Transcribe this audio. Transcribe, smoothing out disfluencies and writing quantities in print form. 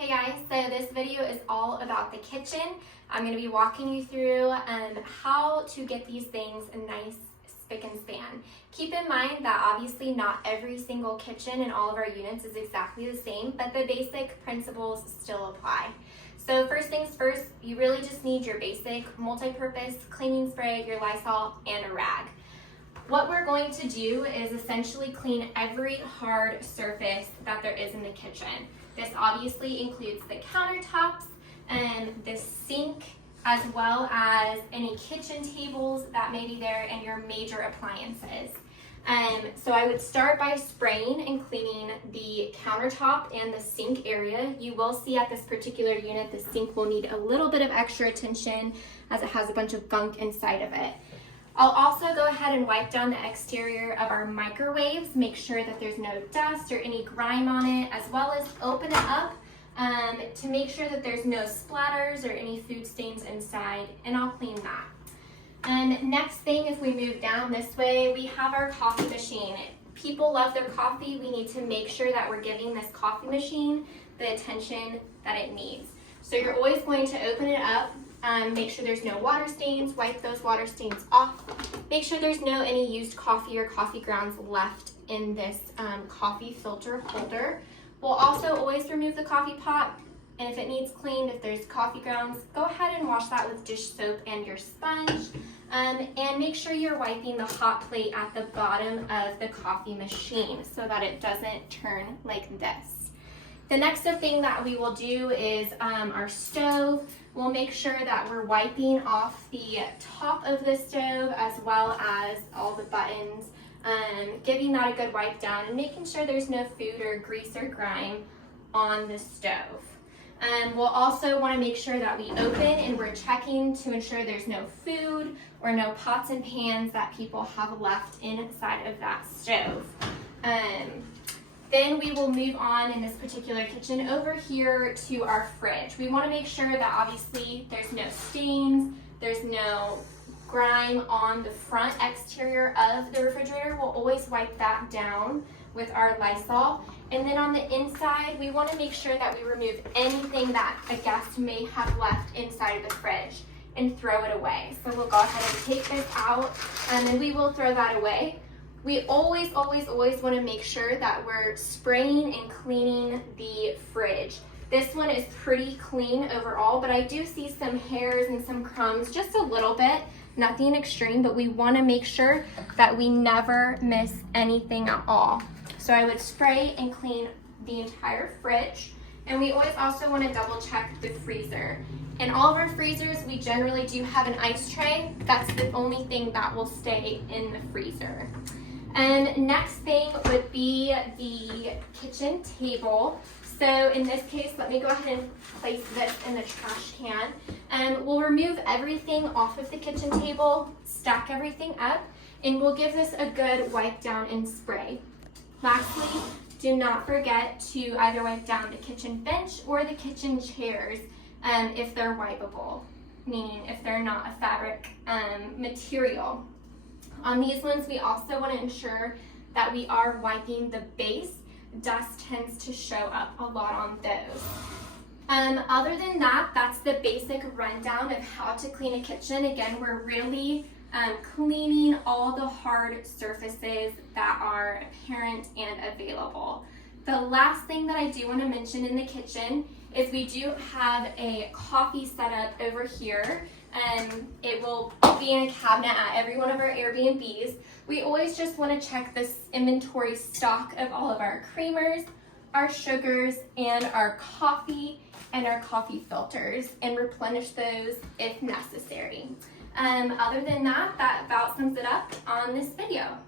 Hey guys, so this video is all about the kitchen. I'm going to be walking you through how to get these things nice, spick and span. Keep in mind that obviously not every single kitchen in all of our units is exactly the same, but the basic principles still apply. So first things first, you really just need your basic multi-purpose cleaning spray, your Lysol, and a rag. What we're going to do is essentially clean every hard surface that there is in the kitchen. This obviously includes the countertops and the sink, as well as any kitchen tables that may be there and your major appliances. So I would start by spraying and cleaning the countertop and the sink area. You will see at this particular unit, the sink will need a little bit of extra attention as it has a bunch of gunk inside of it. I'll also go ahead and wipe down the exterior of our microwaves, make sure that there's no dust or any grime on it, as well as open it up to make sure that there's no splatters or any food stains inside, and I'll clean that. Next thing, if we move down this way, we have our coffee machine. People love their coffee. We need to make sure that we're giving this coffee machine the attention that it needs. So you're always going to open it up. Make sure there's no water stains, wipe those water stains off. Make sure there's no any used coffee or coffee grounds left in this coffee filter holder. We'll also always remove the coffee pot, and if it needs cleaned, if there's coffee grounds, go ahead and wash that with dish soap and your sponge. And make sure you're wiping the hot plate at the bottom of the coffee machine so that it doesn't turn like this. The next thing that we will do is our stove. We'll make sure that we're wiping off the top of the stove as well as all the buttons, giving that a good wipe down and making sure there's no food or grease or grime on the stove. We'll also want to make sure that we open and we're checking to ensure there's no food or no pots and pans that people have left inside of that stove. Then we will move on in this particular kitchen over here to our fridge. We want to make sure that obviously there's no stains, there's no grime on the front exterior of the refrigerator. We'll always wipe that down with our Lysol. And then on the inside, we want to make sure that we remove anything that a guest may have left inside of the fridge and throw it away. So we'll go ahead and take this out and then we will throw that away. We always want to make sure that we're spraying and cleaning the fridge. This one is pretty clean overall, but I do see some hairs and some crumbs, just a little bit, nothing extreme, but we want to make sure that we never miss anything at all. So I would spray and clean the entire fridge, and we always also want to double check the freezer. In all of our freezers, we generally do have an ice tray. That's the only thing that will stay in the freezer. And next thing would be the kitchen table. So in this case, let me go ahead and place this in the trash can. And we'll remove everything off of the kitchen table, stack everything up, and we'll give this a good wipe down and spray. Lastly, do not forget to either wipe down the kitchen bench or the kitchen chairs if they're wipeable, meaning if they're not a fabric material. On these ones, we also want to ensure that we are wiping the base. Dust tends to show up a lot on those. Other than that, that's the basic rundown of how to clean a kitchen. Again, we're really cleaning all the hard surfaces that are apparent and available. The last thing that I do want to mention in the kitchen is we do have a coffee setup over here. It will be in a cabinet at every one of our Airbnbs. We always just want to check this inventory stock of all of our creamers, our sugars, and our coffee filters and replenish those if necessary. Other than that, that about sums it up on this video.